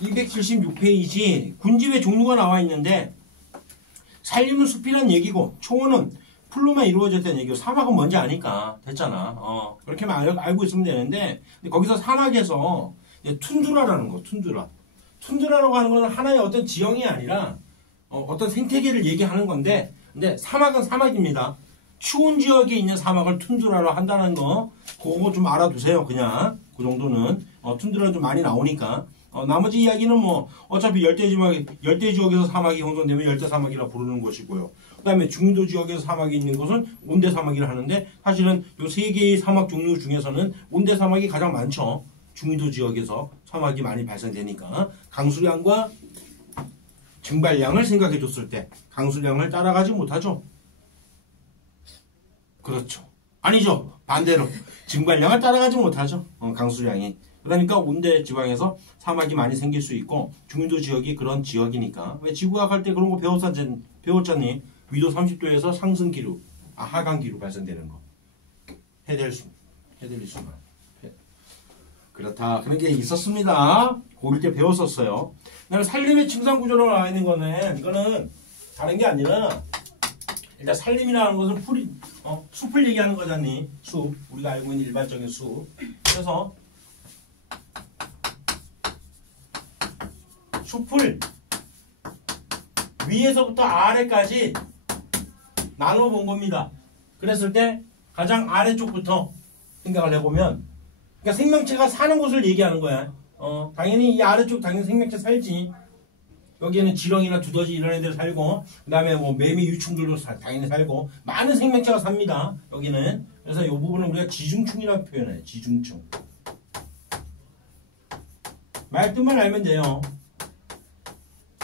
276페이지 군집의 종류가 나와 있는데 산림은 숲이란 얘기고 초원은 풀로만 이루어졌다는 얘기고 사막은 뭔지 아니까 됐잖아. 그렇게만 알고 있으면 되는데 거기서 사막에서 툰드라라는 거, 툰드라라고 하는 건 하나의 어떤 지형이 아니라 어떤 생태계를 얘기하는 건데 근데 사막은 사막입니다. 추운 지역에 있는 사막을 툰드라로 한다는 거 그거 좀 알아두세요. 그냥 그 정도는 툰드라는 좀 많이 나오니까 나머지 이야기는 뭐 어차피 열대 지역에서 사막이 형성되면 열대 사막이라 부르는 것이고요. 그 다음에 중위도 지역에서 사막이 있는 곳은 온대 사막이라 하는데 사실은 이 세 개의 사막 종류 중에서는 온대 사막이 가장 많죠. 중위도 지역에서 사막이 많이 발생되니까 강수량과 증발량을 생각해 줬을 때 강수량을 따라가지 못하죠. 그렇죠. 아니죠. 반대로 증발량을 따라가지 못하죠. 강수량이. 그러니까 온대 지방에서 사막이 많이 생길 수 있고 중위도 지역이 그런 지역이니까 왜 지구과학 할 때 그런 거 배웠잖니. 위도 30도에서 상승 기류, 하강 기류 발생되는 거. 해델리수만. 그렇다. 그런 게 있었습니다. 고1 때 배웠었어요. 그다음에 산림의 침상 구조로 나와 있는 거는 이거는 다른 게 아니라 일단 산림이라는 것은 숲을 얘기하는 거잖니. 숲. 우리가 알고 있는 일반적인 숲. 그래서 숲을 위에서부터 아래까지 나눠 본 겁니다. 그랬을 때 가장 아래쪽부터 생각을 해보면 그러니까 생명체가 사는 곳을 얘기하는 거야. 당연히 이 아래쪽 당연히 생명체 살지. 여기에는 지렁이나 두더지 이런 애들 살고 그 다음에 뭐 매미 유충들도 당연히 살고 많은 생명체가 삽니다. 여기는. 그래서 이 부분은 우리가 지중충이라고 표현해요. 지중충. 말뜻만 알면 돼요.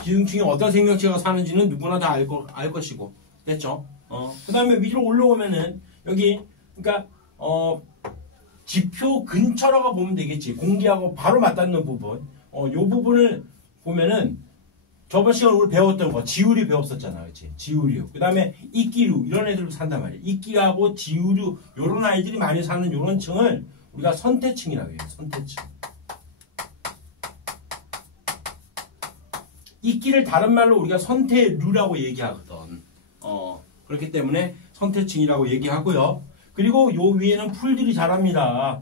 지중충이 어떤 생명체가 사는지는 누구나 다 알 것이고 됐죠? 그 다음에 위로 올라오면은 여기 그러니까 지표 근처라고 보면 되겠지. 공기하고 바로 맞닿는 부분. 요 부분을 보면은 저번 시간에 우리 배웠던 거 지우류 배웠었잖아. 그치? 지우류. 그 다음에 이끼류 이런 애들도 산단 말이야. 이끼하고 지우류 요런 아이들이 많이 사는 요런 층을 우리가 선태층이라고 해요. 선태층. 이끼를 다른 말로 우리가 선태류라고 얘기하거든. 그렇기 때문에 선태층이라고 얘기하고요. 그리고 요 위에는 풀들이 자랍니다.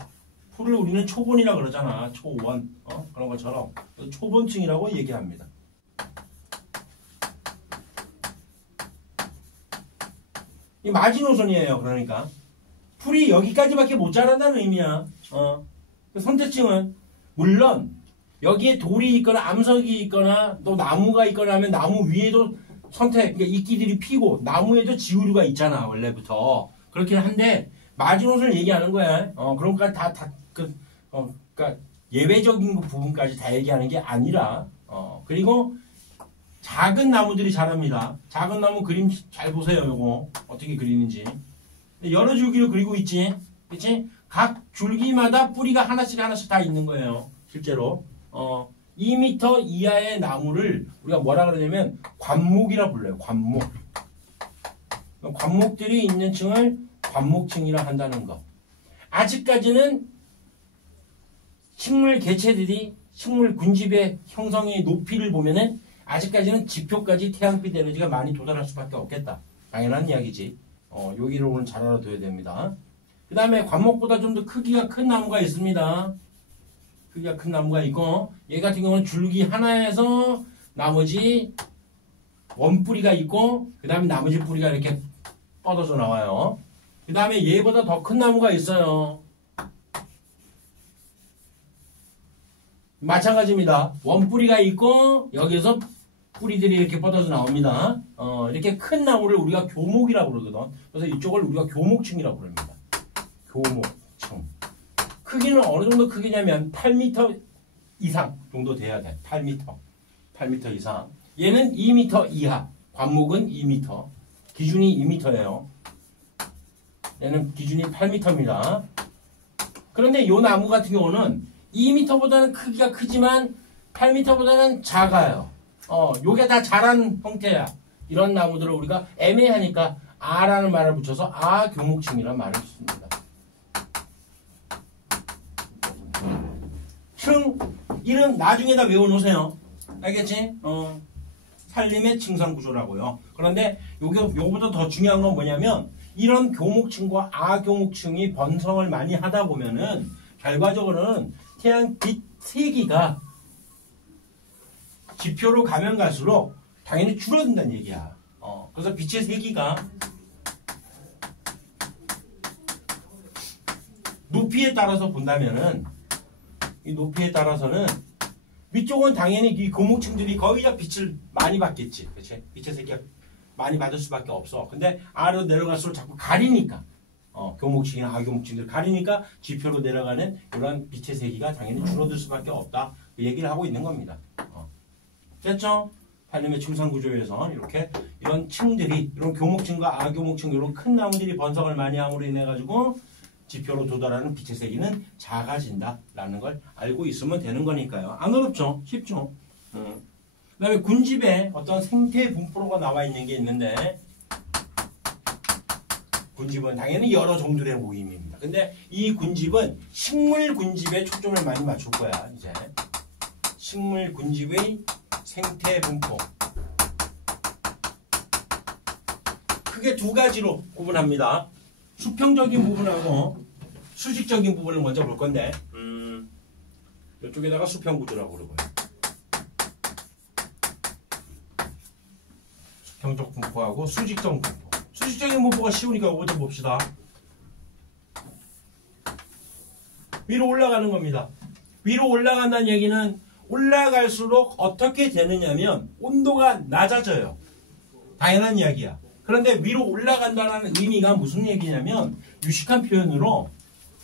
풀을 우리는 초본이라 그러잖아. 초원. 그런 것처럼 초본층이라고 얘기합니다. 이 마지노선이에요. 그러니까 풀이 여기까지밖에 못 자란다는 의미야. 선태층은 물론 여기에 돌이 있거나 암석이 있거나 또 나무가 있거나 하면 나무 위에도 그러니까 이끼들이 피고 나무에도 지우류가 있잖아. 원래부터. 그렇긴 한데 마지노선을 얘기하는 거야. 그런 것까지 그러니까 예외적인 부분까지 다 얘기하는 게 아니라 그리고 작은 나무들이 자랍니다. 작은 나무 그림 잘 보세요. 요거 어떻게 그리는지. 여러 줄기로 그리고 있지. 그치? 각 줄기마다 뿌리가 하나씩 다 있는 거예요. 실제로. 2m 이하의 나무를 우리가 뭐라 그러냐면 관목이라 불러요. 관목. 관목들이 있는 층을 관목층이라 한다는 거. 아직까지는 식물 개체들이 식물 군집의 형성의 높이를 보면은 아직까지는 지표까지 태양빛 에너지가 많이 도달할 수밖에 없겠다. 당연한 이야기지. 여기를 오늘 잘 알아둬야 됩니다. 그 다음에 관목보다 좀 더 크기가 큰 나무가 있습니다. 크기가 큰 나무가 있고 얘 같은 경우는 줄기 하나에서 나머지 원뿌리가 있고 그 다음에 나머지 뿌리가 이렇게 뻗어져 나와요. 그 다음에 얘보다 더 큰 나무가 있어요. 마찬가지입니다. 원뿌리가 있고 여기서 뿌리들이 이렇게 뻗어져 나옵니다. 이렇게 큰 나무를 우리가 교목이라고 그러거든. 그래서 이쪽을 우리가 교목층이라고 부릅니다. 교목층. 크기는 어느 정도 크기냐면 8m 이상 정도 돼야 돼. 8m 이상. 얘는 2m 이하. 관목은 2m. 기준이 2m예요. 얘는 기준이 8m입니다. 그런데 이 나무 같은 경우는 2m보다는 크기가 크지만 8m보다는 작아요. 요게 다 자란 형태야. 이런 나무들을 우리가 애매하니까 아라는 말을 붙여서 아교목층이라는 말을 씁니다. 층 이름 나중에다 외워놓으세요. 알겠지? 산림의 층상 구조라고요. 그런데 요거보다 더 중요한 건 뭐냐면 이런 교목층과 아교목층이 번성을 많이 하다 보면은 결과적으로는 태양빛 세기가 지표로 가면 갈수록 당연히 줄어든다는 얘기야. 그래서 빛의 세기가 높이에 따라서 본다면은 이 높이에 따라서는 위쪽은 당연히 이 교목층들이 거의 다 빛을 많이 받겠지. 그치? 빛의 세기가 많이 받을 수밖에 없어. 근데 아래로 내려갈수록 자꾸 가리니까 교목층이나 아교목층들 가리니까 지표로 내려가는 이런 빛의 세기가 당연히 줄어들 수밖에 없다. 그 얘기를 하고 있는 겁니다. 됐죠? 산림의 층상 구조에서 이렇게 이런 층들이 이런 교목층과 아교목층 이런 큰 나무들이 번성을 많이 함으로 인해 가지고 지표로 도달하는 빛의 세기는 작아진다라는 걸 알고 있으면 되는 거니까요. 안 어렵죠? 쉽죠? 그 다음에 군집에 어떤 생태 분포로가 나와 있는 게 있는데 군집은 당연히 여러 종들의 모임입니다. 근데 이 군집은 식물 군집에 초점을 많이 맞출 거야. 이제 식물 군집의 생태 분포 크게 두 가지로 구분합니다. 수평적인 부분하고 수직적인 부분을 먼저 볼 건데 이쪽에다가 수평 구조라고 그러고요. 수평적 분포하고 수직적 분포. 수직적인 분포가 쉬우니까 이거 좀 봅시다. 위로 올라가는 겁니다. 위로 올라간다는 얘기는 올라갈수록 어떻게 되느냐면 온도가 낮아져요. 당연한 이야기야. 그런데 위로 올라간다는 의미가 무슨 얘기냐면 유식한 표현으로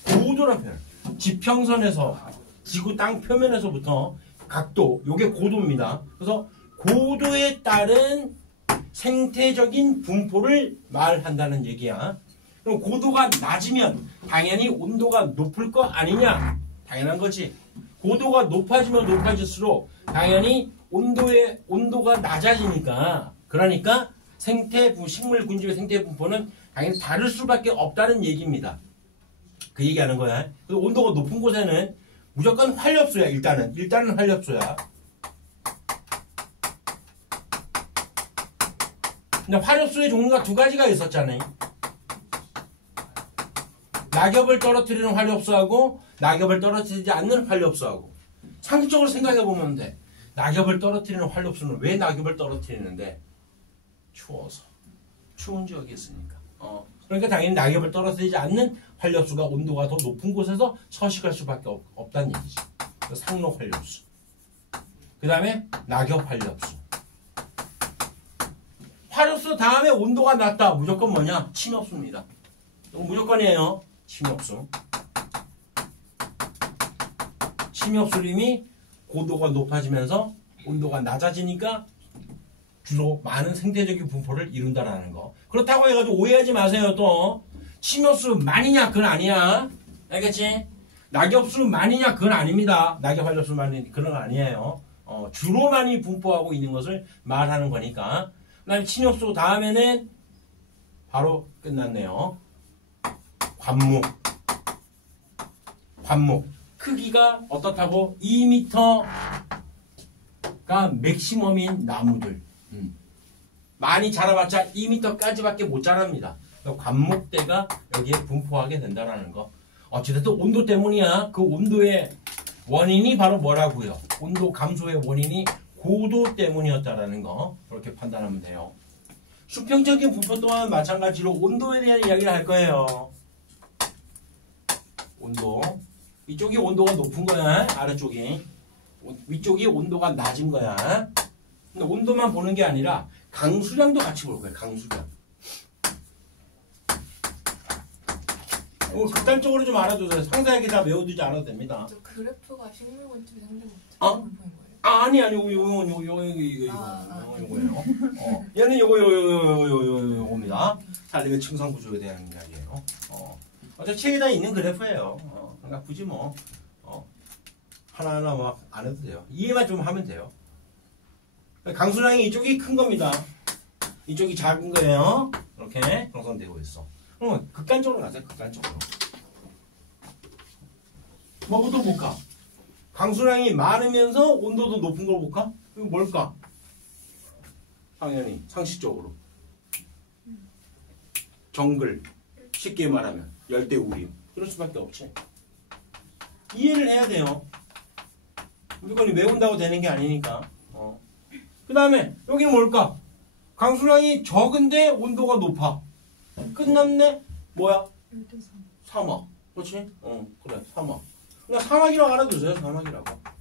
고도란 표현. 지평선에서 지구 땅 표면에서부터 각도, 요게 고도입니다. 그래서 고도에 따른 생태적인 분포를 말한다는 얘기야. 그럼 고도가 낮으면 당연히 온도가 높을 거 아니냐? 당연한 거지. 고도가 높아지면 높아질수록 당연히 온도가 낮아지니까 그러니까 식물 군집의 생태 분포는 당연히 다를 수밖에 없다는 얘기입니다. 그 얘기하는 거야. 그래서 온도가 높은 곳에는 무조건 활엽소야. 일단은 활엽소야. 근데 활엽소의 종류가 두 가지가 있었잖아요. 낙엽을 떨어뜨리는 활엽소하고 낙엽을 떨어뜨리지 않는 활엽소하고. 상식적으로 생각해 보면 돼. 낙엽을 떨어뜨리는 활엽소는 왜 낙엽을 떨어뜨리는데? 추워서. 추운 지역이 있으니까. 그러니까 당연히 낙엽을 떨어뜨리지 않는 활엽소가 온도가 더 높은 곳에서 서식할 수밖에 없다는 얘기지. 상로 활엽소. 그 다음에 낙엽 활엽소. 활엽소 다음에 온도가 낮다. 무조건 뭐냐? 침엽수입니다. 이거 무조건이에요. 침엽수. 침엽수림이 고도가 높아지면서 온도가 낮아지니까 주로 많은 생태적인 분포를 이룬다라는 거. 그렇다고 해가지고 오해하지 마세요. 또 침엽수 많이냐? 그건 아니야. 알겠지? 낙엽수 많이냐? 그건 아닙니다. 낙엽 활엽수 많이 그런 건 아니에요. 주로 많이 분포하고 있는 것을 말하는 거니까. 그 다음에 침엽수 다음에는 바로 끝났네요. 관목. 크기가 어떻다고? 2m가 맥시멈인 나무들. 많이 자라봤자 2m까지밖에 못 자랍니다. 관목대가 여기에 분포하게 된다는 거. 어찌됐든 온도 때문이야. 그 온도의 원인이 바로 뭐라고요? 온도 감소의 원인이 고도 때문이었다라는 거. 그렇게 판단하면 돼요. 수평적인 분포 또한 마찬가지로 온도에 대한 이야기를 할 거예요. 온도. 이쪽이 온도가 높은 거야. 아래쪽이. 위쪽이 온도가 낮은 거야. 근데 온도만 보는 게 아니라 강수량도 같이 볼 거예요. 강수량. 극단적으로 좀 알아두세요. 상세하게 다 외워두지 않아도 됩니다. 저 그래프가 식물군집의 상대는 분포인 거예요? 아니 요거예요. 얘는 요겁니다. 산림의 층상 구조에 대한 이야기예요. 어차피 책에다 있는 그래프예요. 그러니까 굳이 하나하나 막 안 해도 돼요. 이해만 좀 하면 돼요. 강수량이 이쪽이 큰 겁니다. 이쪽이 작은 거예요. 이렇게 형성되고 있어. 그러면 극단적으로 가세요. 극단적으로. 뭐부터 볼까? 강수량이 많으면서 온도도 높은 걸 볼까? 이거 뭘까? 당연히 상식적으로 정글, 쉽게 말하면 열대우림, 그럴 수밖에 없지. 이해를 해야 돼요. 무조건 외운다고 되는 게 아니니까. 그 다음에 여기는 뭘까? 강수량이 적은데 온도가 높아. 끝났네? 뭐야? 사막. 그렇지? 그래, 사막. 그냥 사막이라고 알아두세요. 사막이라고.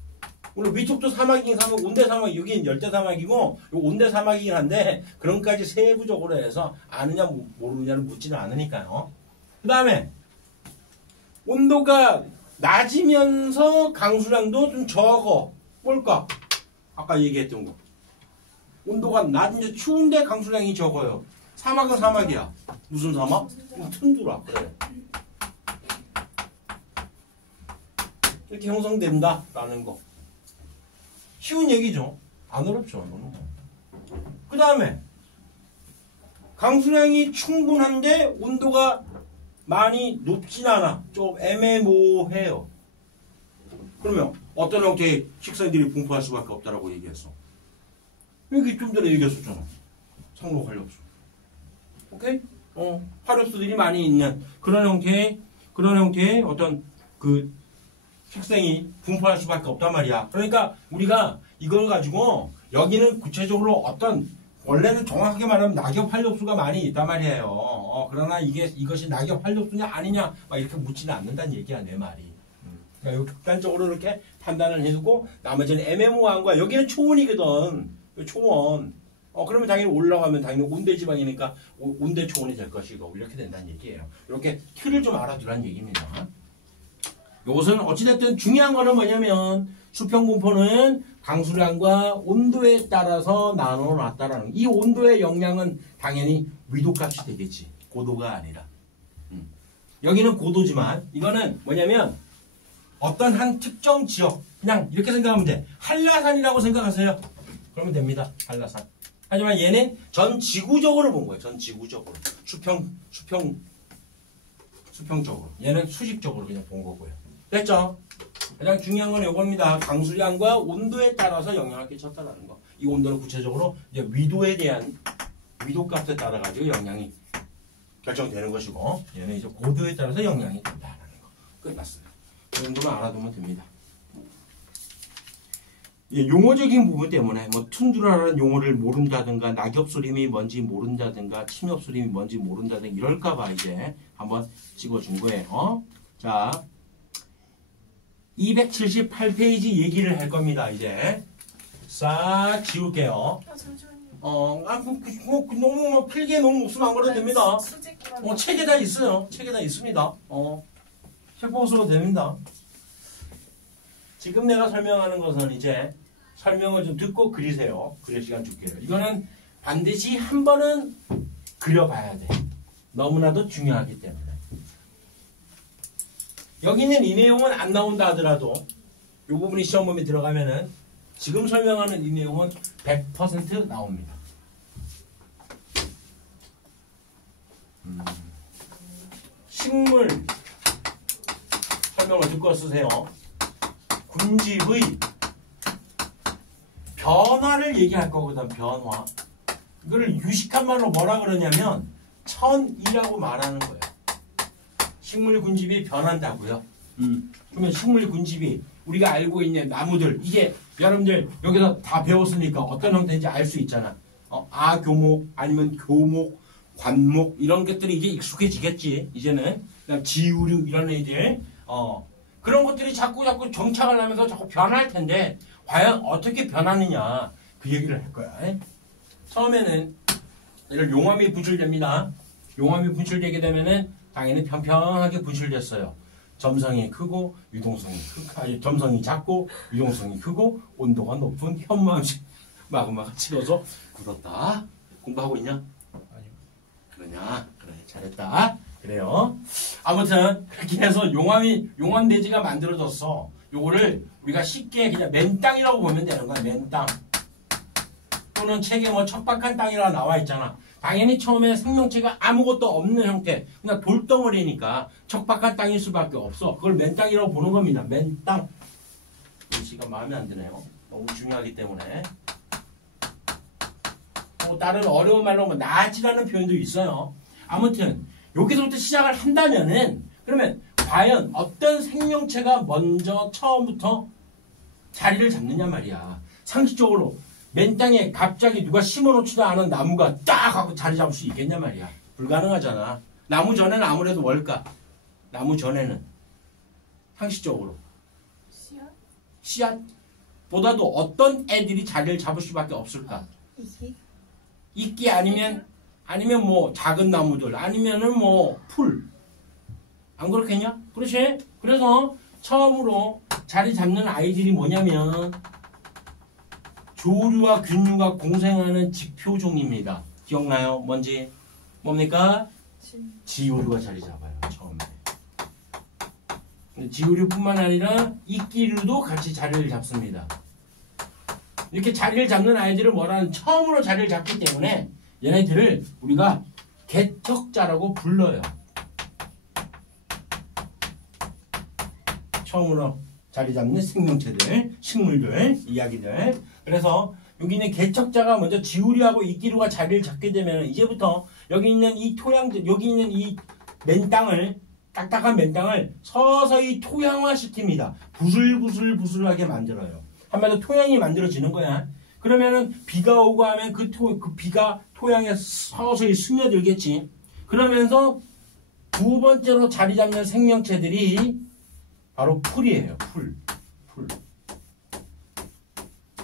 물론 위쪽도 사막이긴 사막, 온대 사막, 여긴 열대 사막이고, 요 온대 사막이긴 한데, 그런까지 세부적으로 해서 아느냐, 모르느냐를 묻지는 않으니까요. 그 다음에, 온도가 낮으면서 강수량도 좀 적어. 뭘까? 아까 얘기했던 거. 온도가 낮은데 추운데 강수량이 적어요. 사막은 사막이야. 무슨 사막? 툰드라. 그래. 이렇게 형성된다라는 거. 쉬운 얘기죠. 안 어렵죠. 그 다음에 강수량이 충분한데 온도가 많이 높진 않아. 좀 애매모호해요. 그러면 어떤 형태의 식생들이 분포할 수밖에 없다라고 얘기했어. 여기 좀 전에 얘기했었잖아. 상록 활력수. 오케이? 활력수들이 많이 있는 그런 형태의 어떤 그 식생이 분포할 수밖에 없단 말이야. 그러니까 우리가 이걸 가지고 여기는 구체적으로 어떤 원래는 정확하게 말하면 낙엽 활력수가 많이 있단 말이에요. 그러나 이것이 낙엽 활력수냐 아니냐 막 이렇게 묻지는 않는다는 얘기야 내 말이. 그러니까 극단적으로 이렇게 판단을 해두고 나머지는 애매모호한 거야. 여기는 초원이거든. 초원. 그러면 당연히 올라가면 당연히 온대지방이니까 온대 초원이 될 것이고 이렇게 된다는 얘기예요. 이렇게 틀을 좀 알아두라는 얘기입니다. 이것은 어찌됐든 중요한 거는 뭐냐면 수평 분포는 강수량과 온도에 따라서 나눠놨다라는 이 온도의 영향은 당연히 위도값이 되겠지. 고도가 아니라. 여기는 고도지만 이거는 뭐냐면 어떤 한 특정 지역 그냥 이렇게 생각하면 돼. 한라산이라고 생각하세요. 그러면 됩니다. 한라산. 하지만 얘는 전 지구적으로 본 거예요. 전 지구적으로. 수평적으로. 얘는 수직적으로 그냥 본 거고요. 됐죠? 가장 중요한 건 이겁니다. 강수량과 온도에 따라서 영향을 끼쳤다는 거. 이 온도는 구체적으로 이제 위도에 대한 위도값에 따라 가지고 영향이 결정되는 것이고, 얘는 이제 고도에 따라서 영향이 된다는 거. 끝났어요. 이 정도만 알아두면 됩니다. 용어적인 부분 때문에 뭐 툰드라라는 용어를 모른다든가 낙엽수림이 뭔지 모른다든가 침엽수림이 뭔지 모른다든가 이럴까봐 이제 한번 찍어준 거예요. 자, 278페이지 얘기를 할 겁니다. 이제 싹 지울게요. 잠시만요. 너무 필기에 너무 목숨 안 걸어도 됩니다. 책에 다 있어요. 책에 다 있습니다. 책 보고 써도 됩니다. 지금 내가 설명하는 것은 이제 설명을 좀 듣고 그리세요. 그릴 시간 줄게요. 이거는 반드시 한 번은 그려봐야 돼. 너무나도 중요하기 때문에. 여기는 이 내용은 안 나온다 하더라도 이 부분이 시험 범위에 들어가면은 지금 설명하는 이 내용은 100% 나옵니다. 식물 설명을 듣고 쓰세요. 군집의 변화를 얘기할 거거든. 변화. 이거를 유식한 말로 뭐라 그러냐면 천이라고 말하는 거예요. 식물 군집이 변한다고요. 그러면 식물 군집이 우리가 알고 있는 나무들 이게 여러분들 여기서 다 배웠으니까 어떤 형태인지 알 수 있잖아. 아교목 아니면 교목, 관목 이런 것들이 이제 익숙해지겠지. 이제는 그냥 지우류 이런 애들 그런 것들이 자꾸 정착을 하면서 자꾸 변할 텐데 과연 어떻게 변하느냐 그 얘기를 할 거야. 처음에는 이런 용암이 분출됩니다. 용암이 분출되게 되면은 당연히 평평하게 분출됐어요. 점성이 크고 유동성이 크고 점성이 작고 유동성이 크고 온도가 높은 현무암식 마그마가 치러서 굳었다. 공부하고 있냐? 아니요. 그러냐? 그래 잘했다. 그래요. 아무튼 그렇게 해서 용암대지가 만들어졌어. 요거를 우리가 쉽게 그냥 맨땅이라고 보면 되는 거야. 맨땅. 또는 책에 뭐 척박한 땅이라 나와 있잖아. 당연히 처음에 생명체가 아무것도 없는 형태. 그냥 돌덩어리니까 척박한 땅일 수밖에 없어. 그걸 맨땅이라고 보는 겁니다. 맨땅. 글씨가 마음에 안 드네요. 너무 중요하기 때문에. 또 다른 어려운 말로 뭐 나지라는 표현도 있어요. 아무튼 여기서부터 시작을 한다면은 그러면 과연 어떤 생명체가 먼저 처음부터 자리를 잡느냐 말이야. 상식적으로 맨 땅에 갑자기 누가 심어놓지도 않은 나무가 딱 하고 자리 잡을 수 있겠냐 말이야. 불가능하잖아. 나무 전에는 아무래도 뭘까? 나무 전에는 상식적으로 씨앗? 씨앗보다도 어떤 애들이 자리를 잡을 수밖에 없을까? 이끼 아니면 뭐 작은 나무들 아니면은 뭐 풀. 안 그렇겠냐? 그렇지? 그래서 처음으로 자리 잡는 아이들이 뭐냐면 조류와 균류가 공생하는 지표종입니다. 기억나요? 뭔지? 뭡니까? 지오류가 자리 잡아요. 처음에. 지오류뿐만 아니라 이끼류도 같이 자리를 잡습니다. 이렇게 자리를 잡는 아이들을 뭐라는 처음으로 자리를 잡기 때문에 얘네들을 우리가 개척자라고 불러요. 처음으로 자리 잡는 생명체들, 식물들, 이야기들. 그래서 여기 있는 개척자가 먼저 지우류하고 이끼류가 자리를 잡게 되면 이제부터 여기 있는 이 토양들, 여기 있는 이 맨땅을, 딱딱한 맨땅을 서서히 토양화시킵니다. 부슬부슬부슬하게 만들어요. 한마디로 토양이 만들어지는 거야. 그러면은 비가 오고 하면 그 비가 토양에 서서히 스며들겠지. 그러면서 두 번째로 자리 잡는 생명체들이 바로 풀이에요. 풀.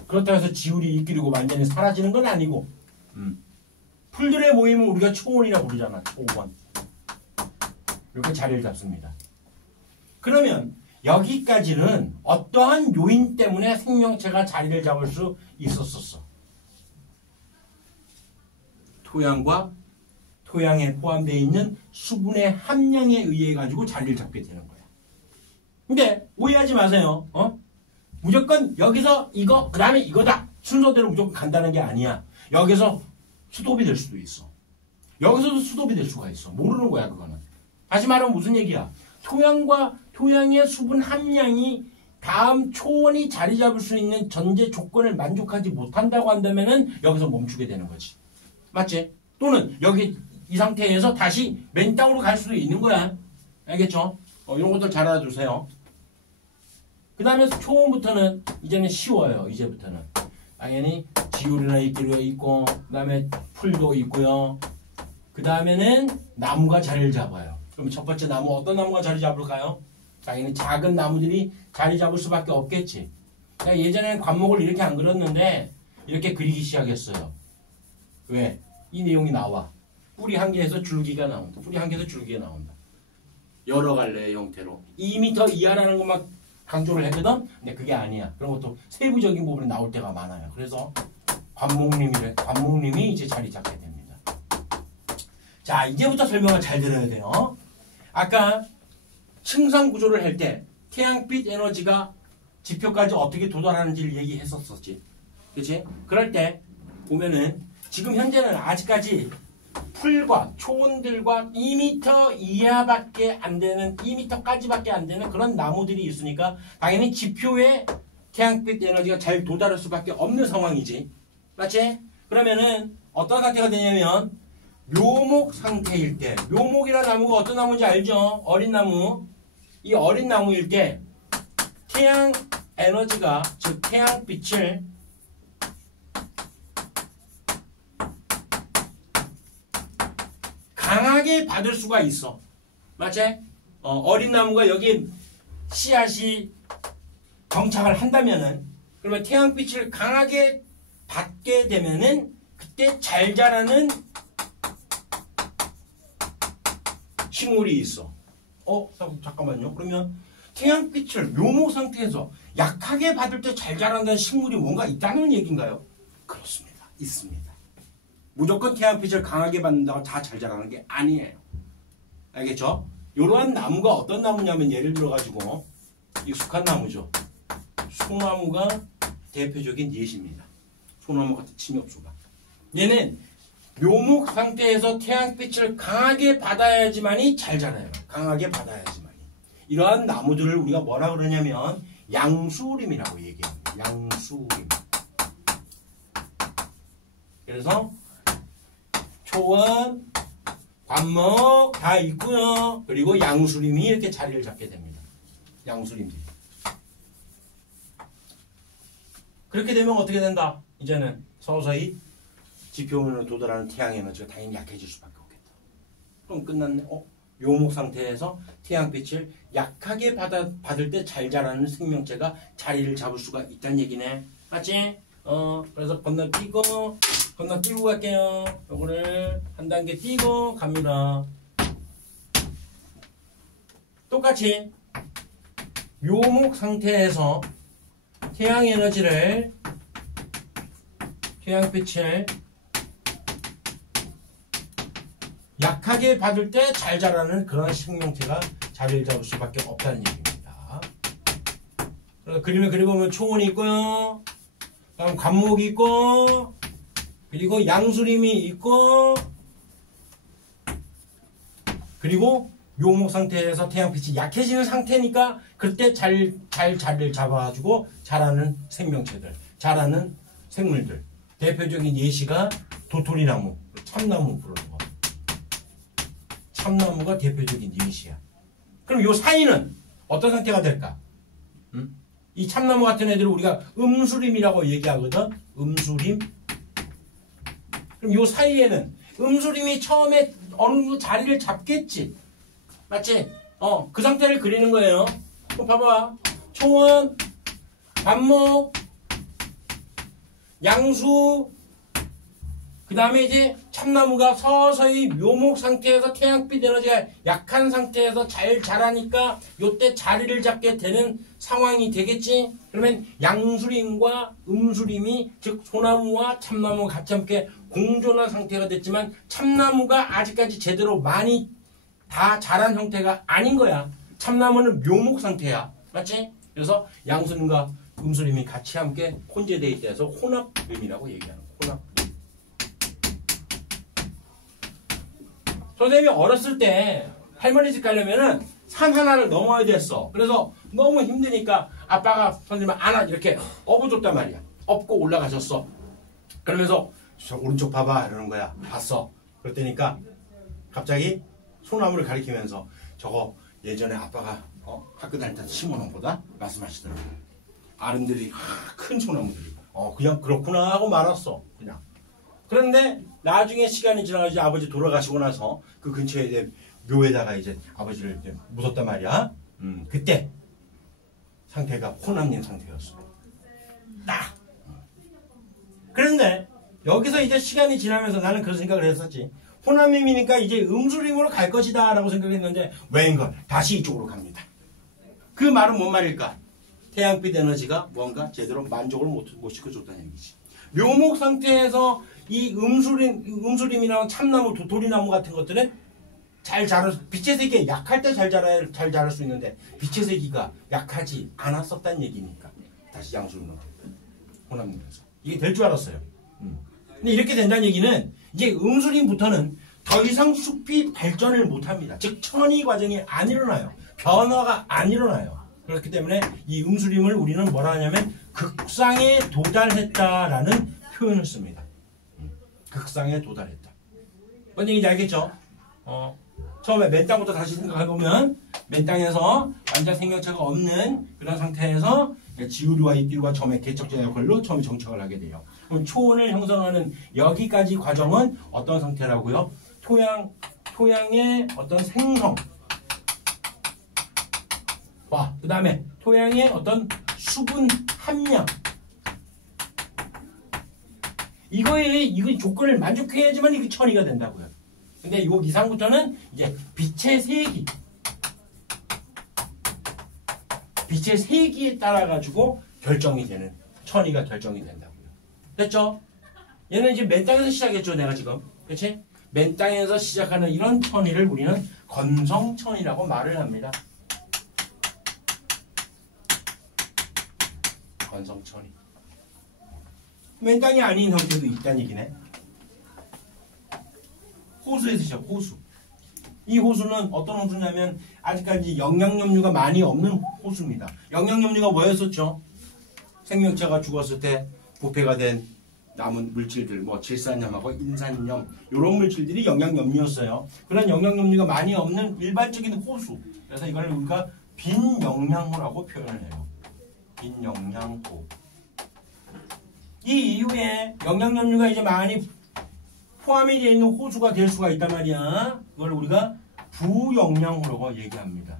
그렇다고 해서 지울이 이끼리고 완전히 사라지는 건 아니고 풀들의 모임을 우리가 초원이라고 부르잖아. 초원. 이렇게 자리를 잡습니다. 그러면 여기까지는 어떠한 요인 때문에 생명체가 자리를 잡을 수 있었었어. 토양과 토양에 포함되어 있는 수분의 함량에 의해 가지고 자리를 잡게 되는 거야. 근데 오해하지 마세요. 무조건 여기서 이거 그 다음에 이거다 순서대로 무조건 간다는 게 아니야. 여기서 수도비 될 수도 있어. 여기서도 수도비 될 수가 있어. 모르는 거야 그거는. 다시 말하면 무슨 얘기야? 토양과 토양의 수분 함량이 다음 초원이 자리 잡을 수 있는 전제 조건을 만족하지 못한다고 한다면은 여기서 멈추게 되는 거지. 맞지? 또는 여기 이 상태에서 다시 맨 땅으로 갈 수도 있는 거야. 알겠죠? 이런 것들 잘 알아두세요. 그 다음에 초원부터는 이제는 쉬워요. 이제부터는 당연히 지우류나 이끼류가 있고 그 다음에 풀도 있고요. 그 다음에는 나무가 자리를 잡아요. 그럼 첫 번째 나무 어떤 나무가 자리 잡을까요? 당연히 작은 나무들이 자리 잡을 수밖에 없겠지. 예전에는 관목을 이렇게 안 그렸는데 이렇게 그리기 시작했어요. 왜? 이 내용이 나와. 뿌리 한 개에서 줄기가 나온다. 뿌리 한 개에서 줄기가 나온다. 여러 갈래의 형태로 2m 이하라는 것만 강조를 했거든. 근데 그게 아니야. 그런 것도 세부적인 부분이 나올 때가 많아요. 그래서 관목림이 이제 자리 잡게 됩니다. 자, 이제부터 설명을 잘 들어야 돼요. 아까 층상 구조를 할 때 태양빛 에너지가 지표까지 어떻게 도달하는지를 얘기했었었지. 그치? 그럴 때 보면은 지금 현재는 아직까지 풀과 초원들과 2m 이하밖에 안 되는 2m까지밖에 안 되는 그런 나무들이 있으니까 당연히 지표에 태양빛 에너지가 잘 도달할 수밖에 없는 상황이지. 맞지? 그러면은 어떤 상태가 되냐면 묘목 상태일 때, 묘목이라는 나무가 어떤 나무인지 알죠? 어린 나무. 이 어린 나무일 때 태양 에너지가, 즉 태양빛을 강하게 받을 수가 있어. 맞지? 어린 나무가 여기 씨앗이 정착을 한다면은, 그러면 태양빛을 강하게 받게 되면은 그때 잘 자라는 식물이 있어. 잠깐만요. 그러면 태양빛을 묘목 상태에서 약하게 받을 때 잘 자란다는 식물이 뭔가 있다는 얘기인가요? 그렇습니다. 있습니다. 무조건 태양빛을 강하게 받는다고 다 잘 자라는 게 아니에요. 알겠죠? 이러한 나무가 어떤 나무냐면 예를 들어가지고 익숙한 나무죠. 소나무가 대표적인 예시입니다. 소나무 같은 침엽수가. 얘는 묘목 상태에서 태양빛을 강하게 받아야지만이 잘 자라요. 강하게 받아야지만이. 이러한 나무들을 우리가 뭐라 그러냐면 양수림이라고 얘기합니다. 양수림. 그래서 초원, 관목 다 있고요. 그리고 양수림이 이렇게 자리를 잡게 됩니다. 양수림들이. 그렇게 되면 어떻게 된다? 이제는 서서히 지표면으로 도달하는 태양 에너지가 당연히 약해질 수밖에 없겠다. 그럼 끝났네. 묘목 상태에서 태양빛을 약하게 받을 때 잘 자라는 생명체가 자리를 잡을 수가 있다는 얘기네. 맞지? 그래서 건너뛰고 갈게요. 요거를 한 단계 뛰고 갑니다. 똑같이 묘목 상태에서 태양빛을 약하게 받을 때 잘 자라는 그런 생명체가 자리를 잡을 수밖에 없다는 얘기입니다. 그래서 그림을 그려보면 초원이 있고요. 다음 관목이 있고, 그리고 양수림이 있고, 그리고 묘목 상태에서 태양빛이 약해지는 상태니까 그때 잘 자리를 잡아가지고 자라는 생명체들, 자라는 생물들. 대표적인 예시가 도토리나무, 참나무 부르는 거. 참나무가 대표적인 예시야. 그럼 요 사이는 어떤 상태가 될까? 이 참나무 같은 애들을 우리가 음수림이라고 얘기하거든. 음수림. 그럼 요 사이에는 음수림이 처음에 어느 정도 자리를 잡겠지. 맞지? 그 상태를 그리는 거예요. 그럼 봐봐. 초원, 관목, 양수, 그 다음에 이제 참나무가 서서히 묘목 상태에서 태양빛 에너지가 약한 상태에서 잘 자라니까 요때 자리를 잡게 되는 상황이 되겠지. 그러면 양수림과 음수림이 즉 소나무와 참나무가 같이 함께 공존한 상태가 됐지만 참나무가 아직까지 제대로 많이 다 자란 형태가 아닌 거야. 참나무는 묘목 상태야. 맞지? 그래서 양수림과 음수림이 같이 함께 혼재되어 있다해서 혼합림이라고 얘기하는 거야. 혼합. 선생님이 어렸을 때 할머니 집 가려면은 산 하나를 넘어야 됐어. 그래서 너무 힘드니까 아빠가 선생님을 안아 이렇게 업어줬단 말이야. 업고 올라가셨어. 그러면서 저 오른쪽 봐봐 이러는 거야. 봤어. 그랬더니까 갑자기 소나무를 가리키면서 저거 예전에 아빠가 학교 다닐 때 심어놓은 거다 말씀하시더라고요. 아름들이 큰 소나무들이. 그냥 그렇구나 하고 말았어. 그냥. 그런데 나중에 시간이 지나가지고 아버지 돌아가시고 나서 그 근처에 이제 묘에다가 이제 아버지를 이제 묻었단 말이야. 그때 상태가 혼합림 상태였어. 딱. 그런데 여기서 이제 시간이 지나면서 나는 그런 생각을 했었지. 혼합림이니까 이제 음수림으로 갈 것이다 라고 생각했는데 웬걸 다시 이쪽으로 갑니다. 그 말은 뭔 말일까? 태양빛 에너지가 뭔가 제대로 만족을 못 시켜줬다는 얘기지. 묘목 상태에서 이 음수림이나 참나무, 도토리나무 같은 것들은 잘 자랄, 빛의 세기에 약할 때 잘 자랄 수 있는데 빛의 세기가 약하지 않았었다는 얘기니까 다시 양수림으로 혼합림에서 이게 될 줄 알았어요. 근데 이렇게 된다는 얘기는 이제 음수림부터는 더 이상 숲이 발전을 못합니다. 즉 천이 과정이 안 일어나요. 변화가 안 일어나요. 그렇기 때문에 이 음수림을 우리는 뭐라 하냐면 극상에 도달했다라는 표현을 씁니다. 극상에 도달했다. 뭔 얘기인지 알겠죠? 처음에 맨 땅부터 다시 생각해보면 맨 땅에서 완전 생명체가 없는 그런 상태에서 지우류와 이끼류와 처음에 개척자 역할로 처음에 정착을 하게 돼요. 그럼 초원을 형성하는 여기까지 과정은 어떤 상태라고요? 토양의 어떤 생성. 그 다음에 토양의 어떤 수분 함량. 이거 조건을 만족해야지만 이게 처리가 된다고요. 근데 요 이상부터는 이제 빛의 세기에 따라 가지고 결정이 되는 천이가 결정이 된다고요. 됐죠? 얘는 이제 맨 땅에서 시작했죠, 내가 지금. 그렇지? 맨 땅에서 시작하는 이런 천이를 우리는 건성천이라고 말을 합니다. 건성천이. 맨 땅이 아닌 형태도 있다는 얘기네. 호수에서 시작, 호수. 이 호수는 어떤 호수냐면 아직까지 영양염류가 많이 없는 호수입니다. 영양염류가 뭐였었죠? 생명체가 죽었을 때 부패가 된 남은 물질들, 뭐 질산염하고 인산염 이런 물질들이 영양염류였어요. 그런 영양염류가 많이 없는 일반적인 호수. 그래서 이걸 우리가 빈영양호라고 표현을 해요. 빈영양호. 이 이후에 영양염류가 이제 많이 포함이 되어 있는 호수가 될 수가 있단 말이야. 그걸 우리가 부영양호라고 얘기합니다.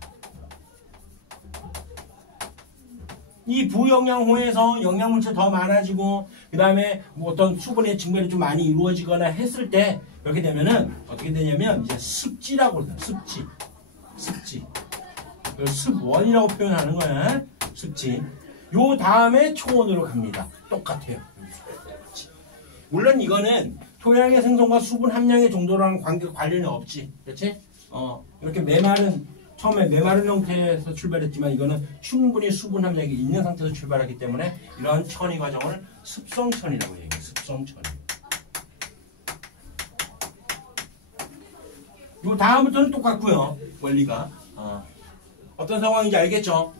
이 부영양호에서 영양물질 더 많아지고 그 다음에 뭐 어떤 수분의 증발이 좀 많이 이루어지거나 했을 때 이렇게 되면은 어떻게 되냐면 이제 습지라고 그래요. 습지. 그걸 습원이라고 표현하는 거야. 습지. 요 다음에 초원으로 갑니다. 똑같아요. 물론 이거는 토양의 생성과 수분 함량의 정도랑 관련이 없지. 그렇지? 이렇게 처음에 메마른 형태에서 출발했지만 이거는 충분히 수분 함량이 있는 상태에서 출발하기 때문에 이러한 천이 과정을 습성천이라고 얘기해요. 습성천. 요 다음부터는 똑같고요. 원리가. 어떤 상황인지 알겠죠?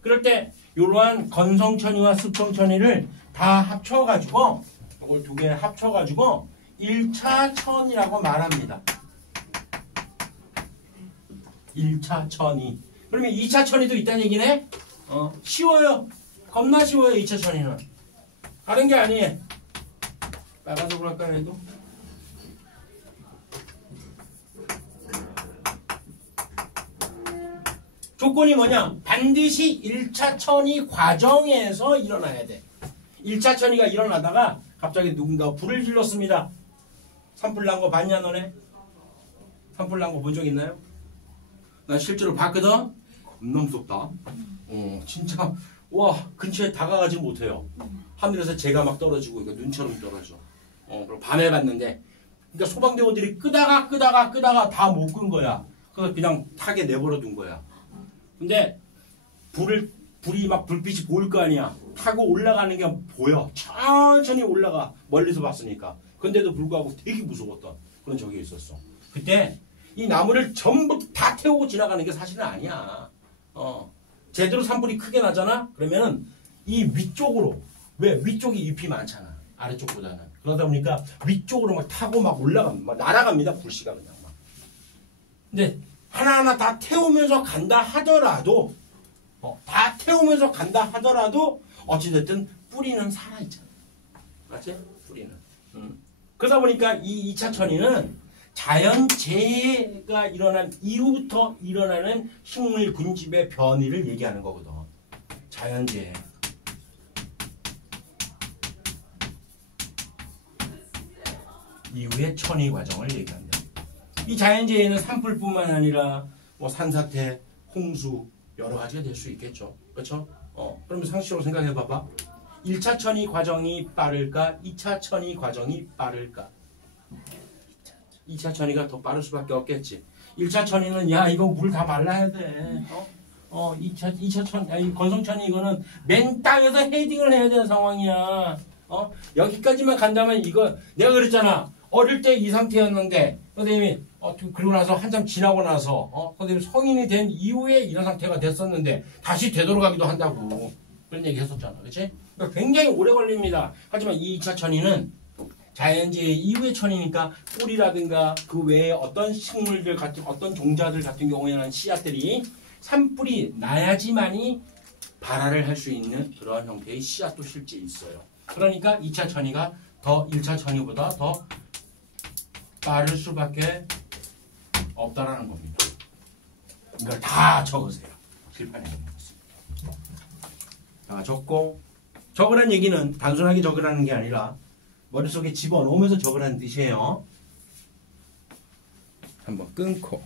그럴 때 이러한 건성천이와 습성천이를 다 합쳐가지고 이걸 두 개를 합쳐가지고 1차 천이라고 말합니다. 1차 천이. 그러면 2차 천이도 있다는 얘기네? 쉬워요. 겁나 쉬워요. 2차 천이는. 다른 게 아니에요. 빨간색으로 할까 해도. 조건이 뭐냐? 반드시 1차 천이 과정에서 일어나야 돼. 1차 천이가 일어나다가 갑자기 누군가 불을 질렀습니다. 산불 난 거 봤냐 너네? 산불 난 거 본 적 있나요? 난 실제로 봤거든? 겁나 무섭다. 진짜 와 근처에 다가가지 못해요. 하늘에서 재가 막 떨어지고 이거 눈처럼 떨어져. 그리고 밤에 봤는데 그러니까 소방대원들이 끄다가 다 못 끈 거야. 그래서 그냥 타게 내버려 둔 거야. 근데 불이 막 불빛이 보일 거 아니야. 타고 올라가는 게 보여. 천천히 올라가. 멀리서 봤으니까. 근데도 불구하고 되게 무서웠던 그런 적이 있었어. 그때 이 나무를 전부 다 태우고 지나가는 게 사실은 아니야. 제대로 산불이 크게 나잖아? 그러면은 이 위쪽으로, 왜? 위쪽이 잎이 많잖아. 아래쪽보다는. 그러다 보니까 위쪽으로 막 타고 막 올라갑니다. 막 날아갑니다. 불씨가 그냥 막. 근데 하나하나 다 태우면서 간다 하더라도, 어찌됐든 뿌리는 살아있잖아. 맞지? 뿌리는. 그러다 보니까 이 2차 천이는 자연재해가 일어난 이후부터 일어나는 식물 군집의 변이를 얘기하는 거거든. 자연재해. 이후의 천이 과정을 얘기한다. 이 자연재해는 산불뿐만 아니라 뭐 산사태, 홍수 여러 가지가 될 수 있겠죠. 그렇죠? 그러면 상식적으로 생각해 봐봐. 1차 천이 과정이 빠를까? 2차 천이 과정이 빠를까? 2차 천이가 더 빠를 수밖에 없겠지. 1차 천이는 야 이거 물 다 말라야 돼. 2차 천, 건성천이 이거는 맨 땅에서 헤딩을 해야 되는 상황이야. 여기까지만 간다면 이거 내가 그랬잖아. 어릴 때 이 상태였는데 선생님이 그리고 나서 한참 지나고 나서 선생님 성인이 된 이후에 이런 상태가 됐었는데 다시 되돌아가기도 한다고 그런 얘기 했었잖아. 그렇지? 그러니까 굉장히 오래 걸립니다. 하지만 이 2차 천이는 자연재해 이후의 천이니까 뿌리라든가 그 외에 어떤 식물들 같은 어떤 종자들 같은 경우에는 씨앗들이 산불이 나야지만이 발화를 할 수 있는 그런 형태의 씨앗도 실제 있어요. 그러니까 2차 천이가 더 1차 천이보다 더 빠를 수밖에 없다라는 겁니다. 이걸 다 적으세요. 실판에 적습니다. 다 적고 적으라는 얘기는 단순하게 적으라는 게 아니라 머릿속에 집어넣으면서 적으라는 뜻이에요. 한번 끊고